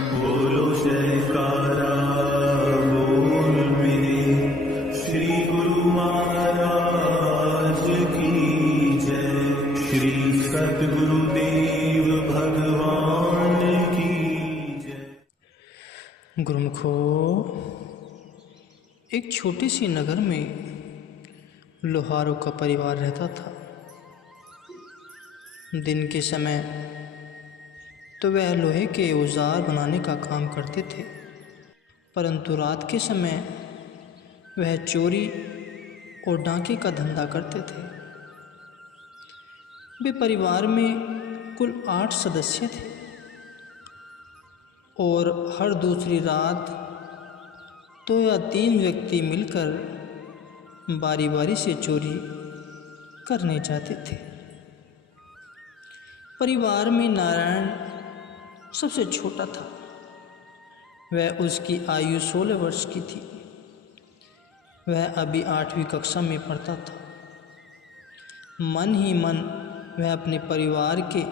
बोलो जयकारा बोल मेरे श्री गुरु महाराज की जय। श्री सद्गुरुदेव भगवान की जय। गुरुमुखो, एक छोटी सी नगर में लोहारों का परिवार रहता था। दिन के समय तो वह लोहे के औजार बनाने का काम करते थे, परंतु रात के समय वह चोरी और डांके का धंधा करते थे। वे परिवार में कुल 8 सदस्य थे और हर दूसरी रात 2 या 3 व्यक्ति मिलकर बारी बारी से चोरी करने जाते थे। परिवार में नारायण सबसे छोटा था। वह उसकी आयु 16 वर्ष की थी। वह अभी 8वीं कक्षा में पढ़ता था। मन ही मन वह अपने परिवार के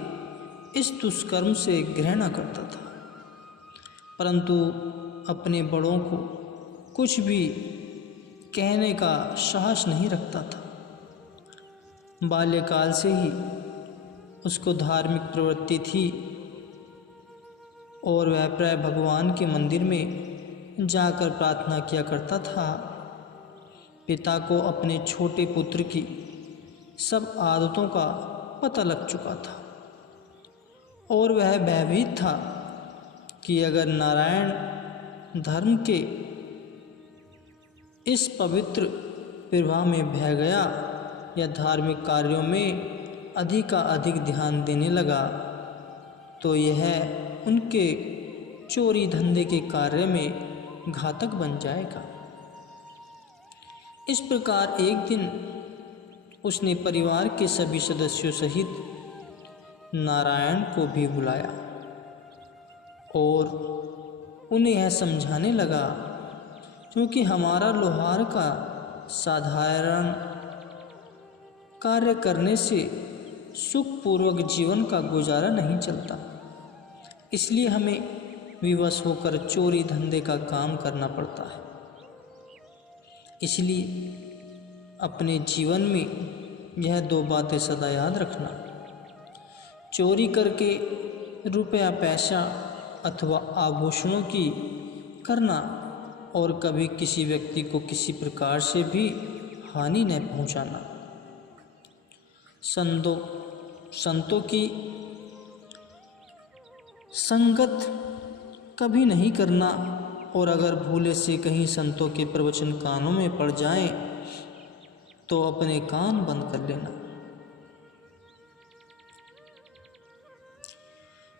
इस दुष्कर्म से घृणा करता था, परंतु अपने बड़ों को कुछ भी कहने का साहस नहीं रखता था। बाल्यकाल से ही उसको धार्मिक प्रवृत्ति थी और वह प्राय भगवान के मंदिर में जाकर प्रार्थना किया करता था। पिता को अपने छोटे पुत्र की सब आदतों का पता लग चुका था और वह भयभीत था कि अगर नारायण धर्म के इस पवित्र प्रवाह में बह गया या धार्मिक कार्यों में अधिक का अधिक ध्यान देने लगा तो यह उनके चोरी धंधे के कार्य में घातक बन जाएगा। इस प्रकार एक दिन उसने परिवार के सभी सदस्यों सहित नारायण को भी बुलाया और उन्हें यह समझाने लगा, क्योंकि हमारा लोहार का साधारण कार्य करने से सुखपूर्वक जीवन का गुजारा नहीं चलता, इसलिए हमें विवश होकर चोरी धंधे का काम करना पड़ता है। इसलिए अपने जीवन में यह 2 बातें सदा याद रखना। चोरी करके रुपया पैसा अथवा आभूषणों की करना और कभी किसी व्यक्ति को किसी प्रकार से भी हानि न पहुंचाना। संतों की संगत कभी नहीं करना और अगर भूले से कहीं संतों के प्रवचन कानों में पड़ जाएं तो अपने कान बंद कर लेना।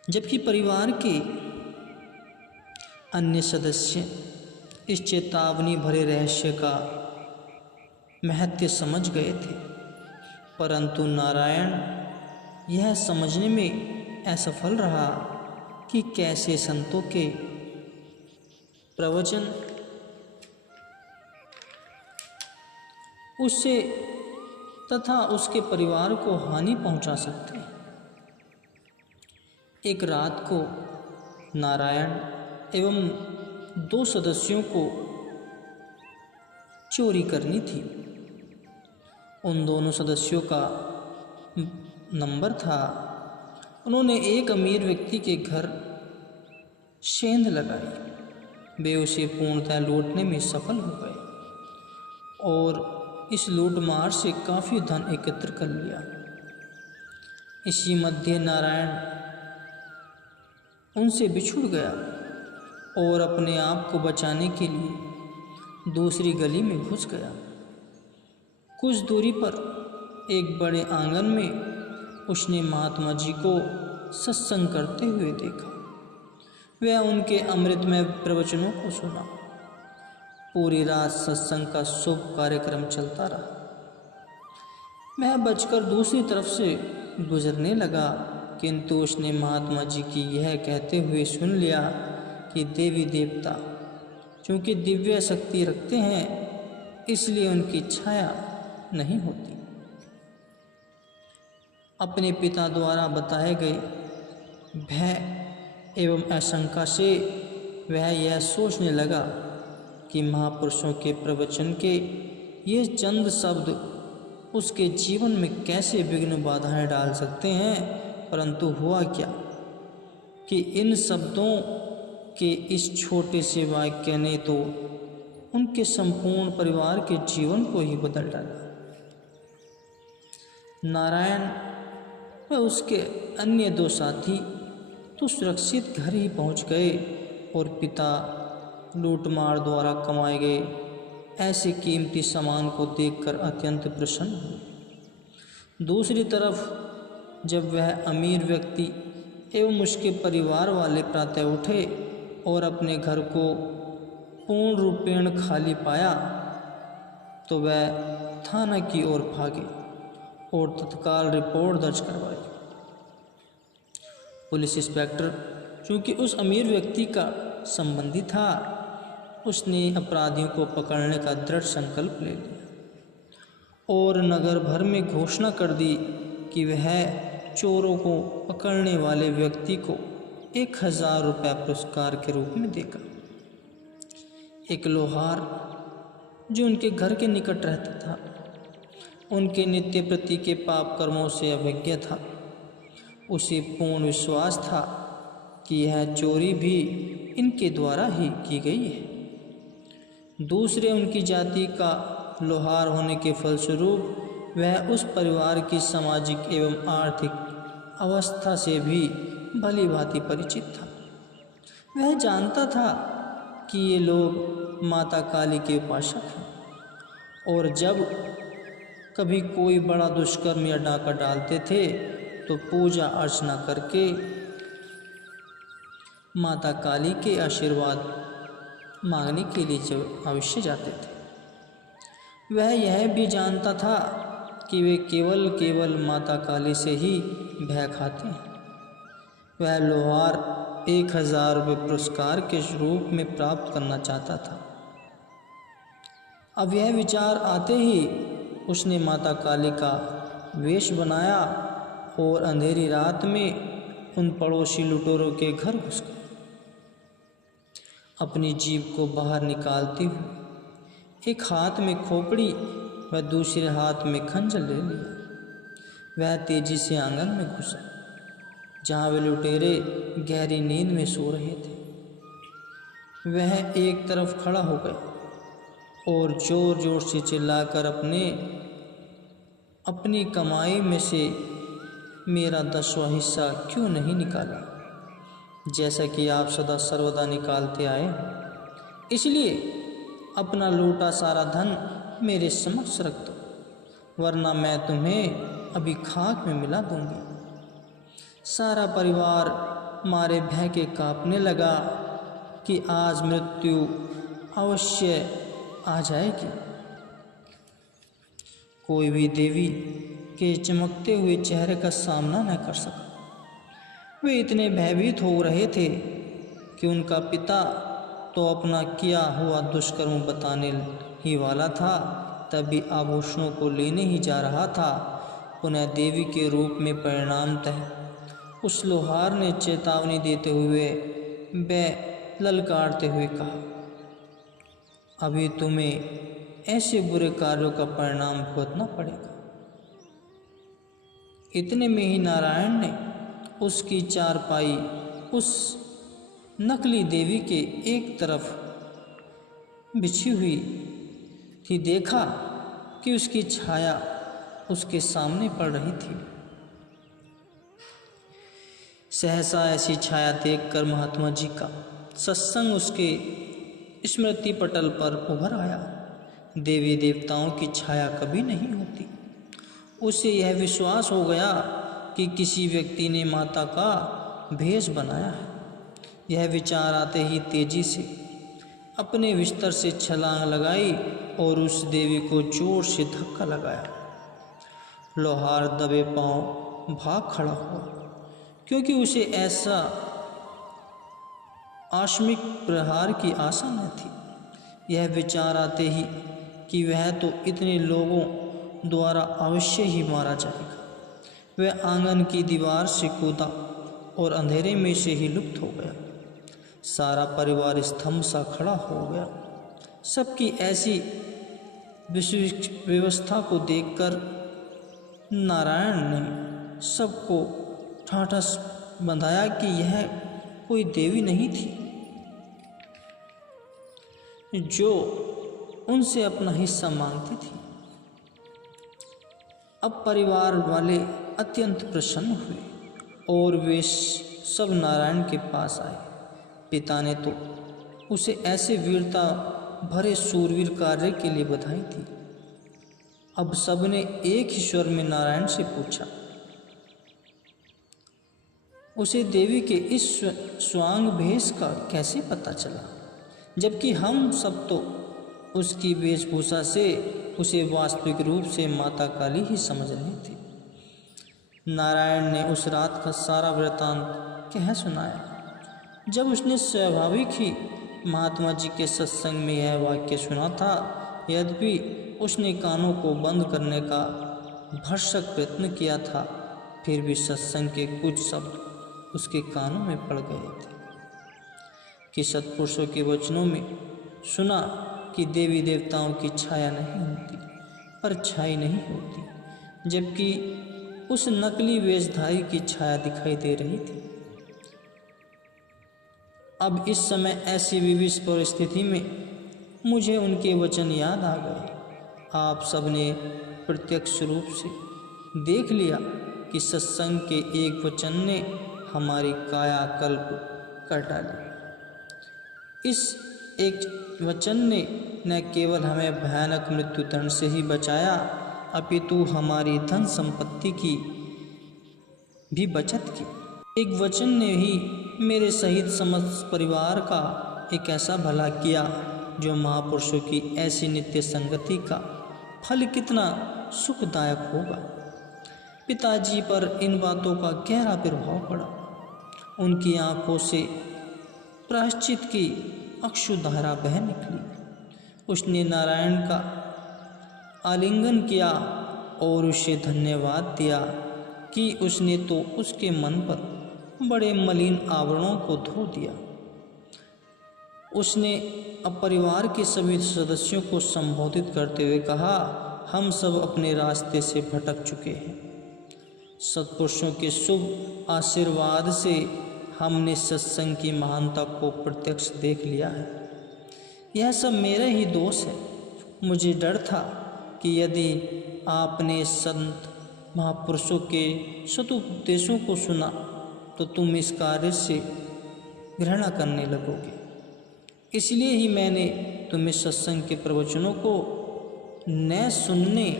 जबकि परिवार के अन्य सदस्य इस चेतावनी भरे रहस्य का महत्व समझ गए थे, परंतु नारायण यह समझने में असफल रहा कि कैसे संतों के प्रवचन उससे तथा उसके परिवार को हानि पहुंचा सकते हैं। एक रात को नारायण एवं 2 सदस्यों को चोरी करनी थी। उन दोनों सदस्यों का नंबर था। उन्होंने एक अमीर व्यक्ति के घर सेंध लगाई। वे उसे पूर्णतः लूटने में सफल हो गए और इस लूटमार से काफ़ी धन एकत्र कर लिया। इसी मध्य नारायण उनसे बिछुड़ गया और अपने आप को बचाने के लिए दूसरी गली में घुस गया। कुछ दूरी पर एक बड़े आंगन में उसने महात्मा जी को सत्संग करते हुए देखा। वह उनके अमृतमय प्रवचनों को सुना। पूरी रात सत्संग का शुभ कार्यक्रम चलता रहा। वह बचकर दूसरी तरफ से गुजरने लगा, किंतु उसने महात्मा जी की यह कहते हुए सुन लिया कि देवी देवता चूँकि दिव्य शक्ति रखते हैं इसलिए उनकी छाया नहीं होती। अपने पिता द्वारा बताए गए भय एवं आशंका से वह यह सोचने लगा कि महापुरुषों के प्रवचन के ये चंद शब्द उसके जीवन में कैसे विघ्न बाधाएं डाल सकते हैं। परंतु हुआ क्या कि इन शब्दों के इस छोटे से वाक्य ने तो उनके संपूर्ण परिवार के जीवन को ही बदल डाला। नारायण व उसके अन्य 2 साथी तो सुरक्षित घर ही पहुंच गए और पिता लूटमार द्वारा कमाए गए ऐसे कीमती सामान को देखकर अत्यंत प्रसन्न हुए। दूसरी तरफ जब वह अमीर व्यक्ति एवं उसके परिवार वाले प्रातः उठे और अपने घर को पूर्ण रूपेण खाली पाया तो वह थाना की ओर भागे और तत्काल रिपोर्ट दर्ज करवाई। पुलिस इंस्पेक्टर चूँकि उस अमीर व्यक्ति का संबंधी था, उसने अपराधियों को पकड़ने का दृढ़ संकल्प ले लिया और नगर भर में घोषणा कर दी कि वह चोरों को पकड़ने वाले व्यक्ति को 1000 रुपये पुरस्कार के रूप में देगा। एक लोहार जो उनके घर के निकट रहता था, उनके नित्य प्रति के पाप कर्मों से अभिज्ञ था। उसे पूर्ण विश्वास था कि यह चोरी भी इनके द्वारा ही की गई है। दूसरे उनकी जाति का लोहार होने के फलस्वरूप वह उस परिवार की सामाजिक एवं आर्थिक अवस्था से भी भली भांति परिचित था। वह जानता था कि ये लोग माता काली के उपासक हैं और जब कभी कोई बड़ा दुष्कर्म या डाका डालते थे तो पूजा अर्चना करके माता काली के आशीर्वाद मांगने के लिए जब अवश्य जाते थे। वह यह भी जानता था कि वे केवल माता काली से ही भय खाते हैं। वह लोहार 1000 रुपये पुरस्कार के रूप में प्राप्त करना चाहता था। अब यह विचार आते ही उसने माता काली का वेश बनाया और अंधेरी रात में उन पड़ोसी लुटेरों के घर घुस गया। अपनी जीभ को बाहर निकालती हुई एक हाथ में खोपड़ी व दूसरे हाथ में खंजर ले लिया, वह तेजी से आंगन में घुसा जहाँ वे लुटेरे गहरी नींद में सो रहे थे। वह एक तरफ खड़ा हो गया और जोर जोर से चिल्लाकर अपनी कमाई में से मेरा 10वां हिस्सा क्यों नहीं निकाला, जैसा कि आप सदा सर्वदा निकालते आए हैं। इसलिए अपना लूटा सारा धन मेरे समक्ष रख दो, वरना मैं तुम्हें अभी खाक में मिला दूंगी। सारा परिवार मारे भय के कांपने लगा कि आज मृत्यु अवश्य आ जाएगी। कोई भी देवी के चमकते हुए चेहरे का सामना न कर सका। वे इतने भयभीत हो रहे थे कि उनका पिता तो अपना किया हुआ दुष्कर्म बताने ही वाला था, तभी आभूषणों को लेने ही जा रहा था। पुनः देवी के रूप में परिणामतः उस लोहार ने चेतावनी देते हुए ललकारते हुए कहा, अभी तुम्हें ऐसे बुरे कार्यों का परिणाम भुगतना पड़ेगा। इतने में ही नारायण ने उसकी चारपाई उस नकली देवी के एक तरफ बिछी हुई थी देखा कि उसकी छाया उसके सामने पड़ रही थी। सहसा ऐसी छाया देखकर महात्मा जी का सत्संग उसके स्मृति पटल पर उभर आया। देवी देवताओं की छाया कभी नहीं होती। उसे यह विश्वास हो गया कि किसी व्यक्ति ने माता का भेष बनाया है। यह विचार आते ही तेजी से अपने बिस्तर से छलांग लगाई और उस देवी को जोर से धक्का लगाया। लोहार दबे पांव भाग खड़ा हुआ, क्योंकि उसे ऐसा आकस्मिक प्रहार की आशा न थी। यह विचार आते ही कि वह तो इतने लोगों द्वारा अवश्य ही मारा जाएगा, वह आंगन की दीवार से कूदा और अंधेरे में से ही लुप्त हो गया। सारा परिवार स्तंभ सा खड़ा हो गया। सबकी ऐसी व्यवस्था को देखकर नारायण ने सबको ठाठस बंधाया कि यह कोई देवी नहीं थी जो उनसे अपना हिस्सा मांगती थी। अब परिवार वाले अत्यंत प्रसन्न हुए और वे सब नारायण के पास आए। पिता ने तो उसे ऐसे वीरता भरे सूरवीर कार्य के लिए बधाई थी। अब सबने एक ही स्वर में नारायण से पूछा, उसे देवी के इस स्वांग भेष का कैसे पता चला, जबकि हम सब तो उसकी वेशभूषा से उसे वास्तविक रूप से माता काली ही समझ रहे थे। नारायण ने उस रात का सारा वृतांत कह सुनाया। जब उसने स्वाभाविक ही महात्मा जी के सत्संग में यह वाक्य सुना था, यद्यपि उसने कानों को बंद करने का भरसक प्रयत्न किया था, फिर भी सत्संग के कुछ शब्द उसके कानों में पड़ गए थे कि सत्पुरुषों के वचनों में सुना कि देवी देवताओं की छाया नहीं होती, परछाई नहीं होती, जबकि उस नकली वेशधारी की छाया दिखाई दे रही थी। अब इस समय ऐसी विविध परिस्थिति में मुझे उनके वचन याद आ गए। आप सबने प्रत्यक्ष रूप से देख लिया कि सत्संग के एक वचन ने हमारी कायाकल्प कर डाली। इस एक वचन ने न केवल हमें भयानक मृत्युदंड से ही बचाया, अपितु हमारी धन संपत्ति की भी बचत की। एक वचन ने ही मेरे सहित समस्त परिवार का एक ऐसा भला किया जो महापुरुषों की ऐसी नित्य संगति का फल कितना सुखदायक होगा। पिताजी पर इन बातों का गहरा प्रभाव पड़ा। उनकी आंखों से प्रायश्चित की अक्षुधारा बह निकली। उसने नारायण का आलिंगन किया और उसे धन्यवाद दिया कि उसने तो उसके मन पर बड़े मलिन आवरणों को धो दिया। उसने अब परिवार के सभी सदस्यों को संबोधित करते हुए कहा, हम सब अपने रास्ते से भटक चुके हैं। सत्पुरुषों के शुभ आशीर्वाद से हमने सत्संग की महानता को प्रत्यक्ष देख लिया है। यह सब मेरा ही दोष है। मुझे डर था कि यदि आपने संत महापुरुषों के सदुपदेशों को सुना तो तुम इस कार्य से घृणा करने लगोगे। इसलिए ही मैंने तुम्हें सत्संग के प्रवचनों को न सुनने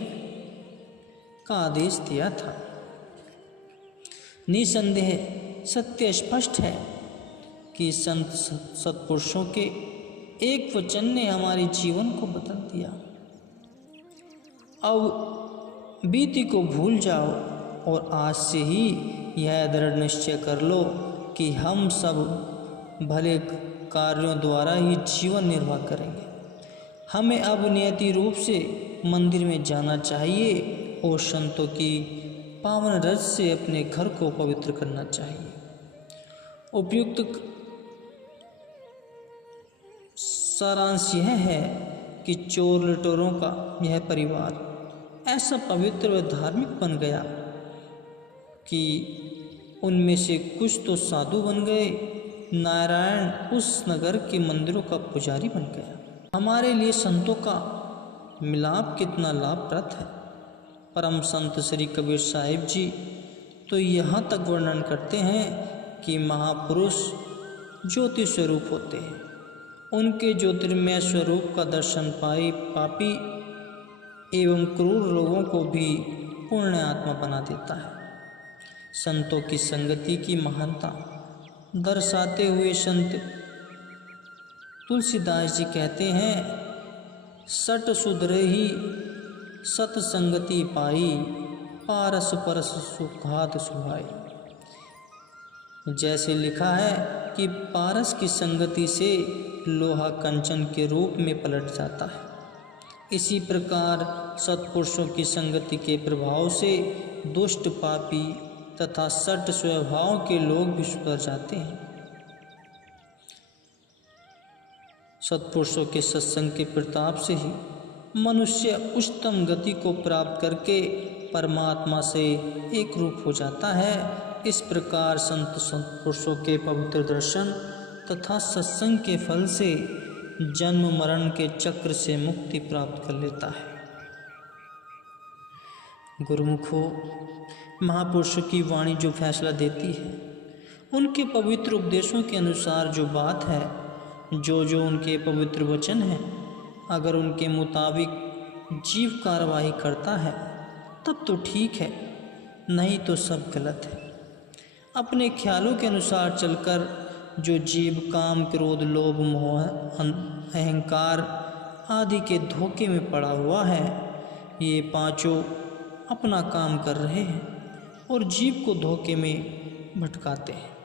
का आदेश दिया था। निसंदेह सत्य स्पष्ट है कि संत सत्पुरुषों के एक वचन ने हमारे जीवन को बदल दिया। अब बीती को भूल जाओ और आज से ही यह दृढ़ निश्चय कर लो कि हम सब भले कार्यों द्वारा ही जीवन निर्वाह करेंगे। हमें अब नियति रूप से मंदिर में जाना चाहिए और संतों की पावन रज से अपने घर को पवित्र करना चाहिए। उपयुक्त सारांश यह है कि चोर लुटेरों का यह परिवार ऐसा पवित्र व धार्मिक बन गया कि उनमें से कुछ तो साधु बन गए। नारायण उस नगर के मंदिरों का पुजारी बन गया। हमारे लिए संतों का मिलाप कितना लाभप्रद है। परम संत श्री कबीर साहिब जी तो यहाँ तक वर्णन करते हैं कि महापुरुष ज्योति स्वरूप होते हैं। उनके ज्योतिर्मय स्वरूप का दर्शन पाई पापी एवं क्रूर लोगों को भी पुण्य आत्मा बना देता है। संतों की संगति की महानता दर्शाते हुए संत तुलसीदास जी कहते हैं, सट सुधरे ही सतसंगति पाई, पारस परस सुखाद सुहाई। जैसे लिखा है कि पारस की संगति से लोहा कंचन के रूप में पलट जाता है, इसी प्रकार सत्पुरुषों की संगति के प्रभाव से दुष्ट पापी तथा सट स्वभाव के लोग भी सुधर जाते हैं। सत्पुरुषों के सत्संग के प्रताप से ही मनुष्य उच्चतम गति को प्राप्त करके परमात्मा से एक रूप हो जाता है। इस प्रकार संत सत्पुरुषों के पवित्र दर्शन तथा सत्संग के फल से जन्म मरण के चक्र से मुक्ति प्राप्त कर लेता है। गुरुमुखों, महापुरुषों की वाणी जो फैसला देती है, उनके पवित्र उपदेशों के अनुसार जो बात है, जो उनके पवित्र वचन हैं, अगर उनके मुताबिक जीव कार्यवाही करता है तब तो ठीक है, नहीं तो सब गलत है। अपने ख्यालों के अनुसार चलकर जो जीव काम, क्रोध, लोभ, मोह, अहंकार आदि के धोखे में पड़ा हुआ है, ये पांचों अपना काम कर रहे हैं और जीव को धोखे में भटकाते हैं।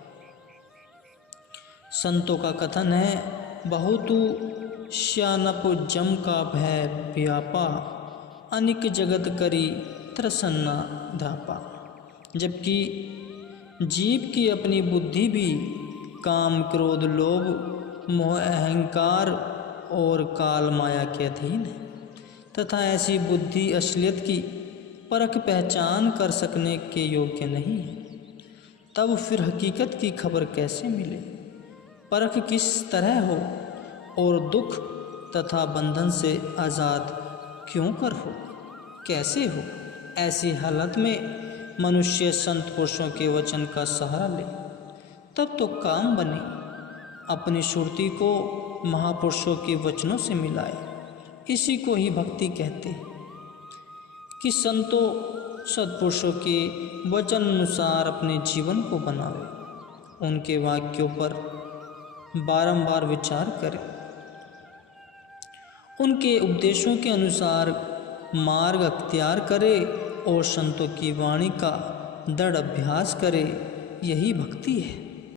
संतों का कथन है, बहुतु श्यानप जम का भय व्यापा, अनिक जगत करी त्रसन्ना धापा। जबकि जीव की अपनी बुद्धि भी काम, क्रोध, लोभ, मोह, अहंकार और काल माया के अधीन है तथा ऐसी बुद्धि असलियत की परख पहचान कर सकने के योग्य नहीं है। तब फिर हकीकत की खबर कैसे मिले, परख किस तरह हो और दुख तथा बंधन से आज़ाद क्यों कर हो, कैसे हो। ऐसी हालत में मनुष्य संत पुरुषों के वचन का सहारा ले, तब तो काम बने। अपनी सुरती को महापुरुषों के वचनों से मिलाए, इसी को ही भक्ति कहते हैं। कि संतों सत्पुरुषों के वचन अनुसार अपने जीवन को बनावे, उनके वाक्यों पर बारंबार विचार करें, उनके उपदेशों के अनुसार मार्ग अख्तियार करे और संतों की वाणी का दृढ़ अभ्यास करे। यही भक्ति है।